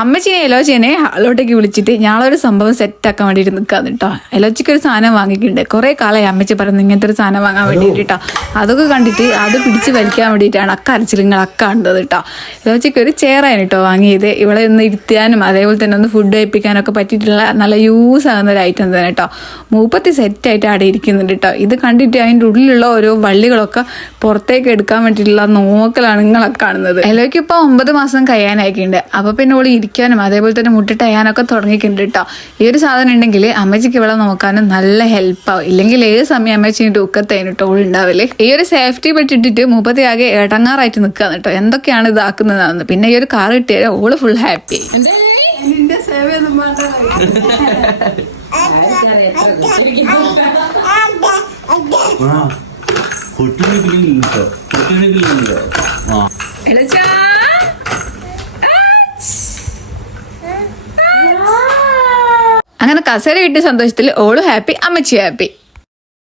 അമ്മച്ചിനെ എലോച്ചിനെ ഹാളിലോട്ടേക്ക് വിളിച്ചിട്ട് ഞങ്ങളൊരു സംഭവം സെറ്റാക്കാൻ വേണ്ടിയിട്ട് നിൽക്കാന്ന് കേട്ടോ. എലോച്ചിക്ക് ഒരു സാധനം വാങ്ങിയിട്ടുണ്ട്. കുറേ കാലമായി അമ്മച്ചി പറയുന്നത് ഇങ്ങനത്തെ ഒരു സാധനം വാങ്ങാൻ വേണ്ടിയിട്ട് കേട്ടോ. അതൊക്കെ കണ്ടിട്ട് അത് പിടിച്ച് വലിക്കാൻ വേണ്ടിയിട്ടാണ് അക്കരച്ചിലിങ്ങളൊക്കെ കണ്ടത് കേട്ടോ. എലോച്ചിക്ക് ഒരു ചെയറാണ് കേട്ടോ വാങ്ങിയത്. ഇവിടെ ഒന്ന് ഇരുത്താനും അതേപോലെ തന്നെ ഒന്ന് ഫുഡ് കഴിപ്പിക്കാനൊക്കെ പറ്റിയിട്ടുള്ള നല്ല യൂസ് ആകുന്ന ഒരു ഐറ്റം തന്നെ കേട്ടോ. 30 സെറ്റായിട്ട് അവിടെ ഇരിക്കുന്നുണ്ട് കേട്ടോ. ഇത് കണ്ടിട്ട് അതിൻ്റെ ഉള്ളിലുള്ള ഓരോ വള്ളികളൊക്കെ പുറത്തേക്ക് എടുക്കാൻ വേണ്ടിയിട്ടുള്ള നോക്കലാണ് നിങ്ങളൊക്കെ കാണുന്നത്. എലോയ്ക്ക് ഇപ്പോൾ 9 മാസം കഴിയാനായിട്ടുണ്ട്. അപ്പോൾ പിന്നെ ഓള് ഇരിക്കാനും അതേപോലെ തന്നെ മുട്ടിട്ട് അയ്യാനൊക്കെ തുടങ്ങിയിട്ടുണ്ട് കേട്ടോ. ഈ ഒരു സാധനം ഉണ്ടെങ്കിൽ അമ്മച്ചിക്ക് ഇവിടെ നോക്കാനും നല്ല ഹെൽപ്പാവും. ഇല്ലെങ്കിൽ ഏത് സമയം അമ്മച്ചിൻ്റെ ഉക്കത്തേനിട്ടോ ഓൾ ഉണ്ടാവില്ലേ. ഈ ഒരു സേഫ്റ്റി പെട്ടിട്ടിട്ട് 30 ആകെ ഇടങ്ങാറായിട്ട് നിൽക്കാന്ന് കേട്ടോ. എന്തൊക്കെയാണ് ഇതാക്കുന്നതാണെന്ന്. പിന്നെ ഈ ഒരു കാർ കിട്ടിയാൽ ഓള് ഫുൾ ഹാപ്പി. അങ്ങനെ കസേര കിട്ടിയ സന്തോഷത്തിൽ ഓള് ഹാപ്പി, അമ്മച്ചി ഹാപ്പി.